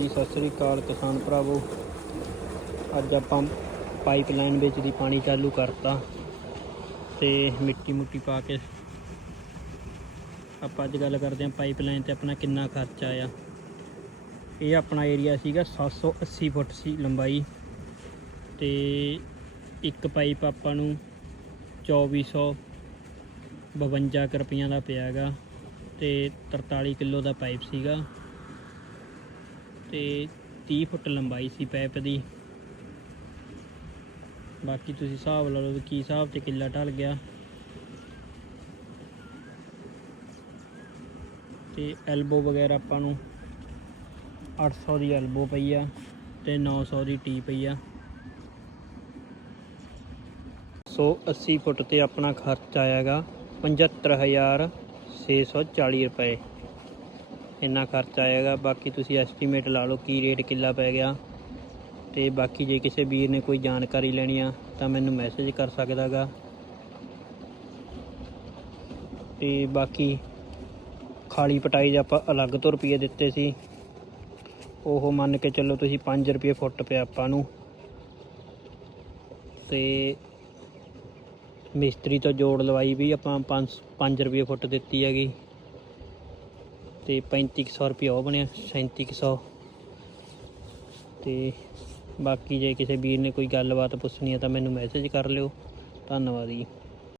ਜੀ, ਸਤਿ ਸ੍ਰੀ ਅਕਾਲ ਕਿਸਾਨ ਭਰਾਵੋ। ਅੱਜ ਆਪਾਂ ਪਾਈਪਲਾਈਨ ਵਿੱਚ ਦੀ ਪਾਣੀ ਚਾਲੂ ਕਰਤਾ ਤੇ ਮਿੱਟੀ ਮੁੱਟੀ ਪਾ ਕੇ ਆਪਾਂ ਅੱਜ ਗੱਲ ਕਰਦੇ ਹਾਂ ਪਾਈਪਲਾਈਨ ਤੇ ਆਪਣਾ ਕਿੰਨਾ ਖਰਚਾ ਆਇਆ। ਇਹ ਆਪਣਾ ਏਰੀਆ ਸੀਗਾ 780 ਫੁੱਟ ਸੀ ਲੰਬਾਈ ਤੇ ਇੱਕ ਪਾਈਪ ਆਪਾਂ ਨੂੰ 2452 ਕੁ ਰੁਪਈਆਂ ਦਾ ਪਿਆ ਹੈਗਾ ਤੇ 43 ਕਿਲੋ ਦਾ ਪਾਈਪ ਸੀਗਾ। ਤੇ 30 ਫੁੱਟ ਲੰਬਾਈ ਸੀ ਪਾਈਪ ਦੀ। ਬਾਕੀ ਤੁਸੀਂ ਹਿਸਾਬ ਲਾ ਲਓ ਵੀ ਕੀ ਹਿਸਾਬ ਤੇ ਕਿੱਲਾ ਢਲ ਗਿਆ। ਤੇ ਐਲਬੋ ਵਗੈਰਾ ਆਪਾਂ ਨੂੰ 800 ਦੀ ਐਲਬੋ ਪਈ ਆ ਤੇ 900 ਦੀ ਟੀ ਪਈ ਆ। ਸੋ 80 ਫੁੱਟ ਤੇ ਆਪਣਾ ਖਰਚ ਆਇਆਗਾ 75640 ਰੁਪਏ। ਇੰਨਾ ਖਰਚਾ ਆਏਗਾ, ਬਾਕੀ ਤੁਸੀਂ ਐਸਟੀਮੇਟ ਲਾ ਲਓ ਕੀ ਰੇਟ ਕਿੱਲਾ ਪੈ ਗਿਆ। ਤੇ ਬਾਕੀ ਜੇ ਕਿਸੇ ਵੀਰ ਨੇ ਕੋਈ ਜਾਣਕਾਰੀ ਲੈਣੀ ਆ, ਤਾਂ ਮੈਨੂੰ ਮੈਸੇਜ ਕਰ ਸਕਦਾਗਾ। ਤੇ ਬਾਕੀ ਖਾਲੀ ਪਟਾਈ ਆਪਾਂ ਅਲੱਗ ਤੋਂ ਰੁਪਏ ਦਿੱਤੇ ਸੀ। ਉਹ ਮੰਨ ਕੇ ਚੱਲੋ ਤੁਸੀਂ 5 ਰੁਪਏ ਫੁੱਟ ਪਿਆ ਆਪਾਂ ਨੂੰ। ਤੇ ਮਿਸਤਰੀ ਤੋਂ ਜੋੜ ਲਵਾਈ ਵੀ ਆਪਾਂ 5 5 ਰੁਪਏ ਫੁੱਟ ਦਿੱਤੀ ਹੈਗੀ। ਤੇ 3500 ਰੁਪਏ ਉਹ ਬਣਿਆ 3700 ਤੇ ਬਾਕੀ ਜੇ ਕਿਸੇ ਵੀਰ ਨੇ ਕੋਈ ਗੱਲਬਾਤ ਪੁੱਛਣੀ ਹੈ ਤਾਂ ਮੈਨੂੰ ਮੈਸੇਜ ਕਰ ਲਿਓ। ਧੰਨਵਾਦ ਜੀ।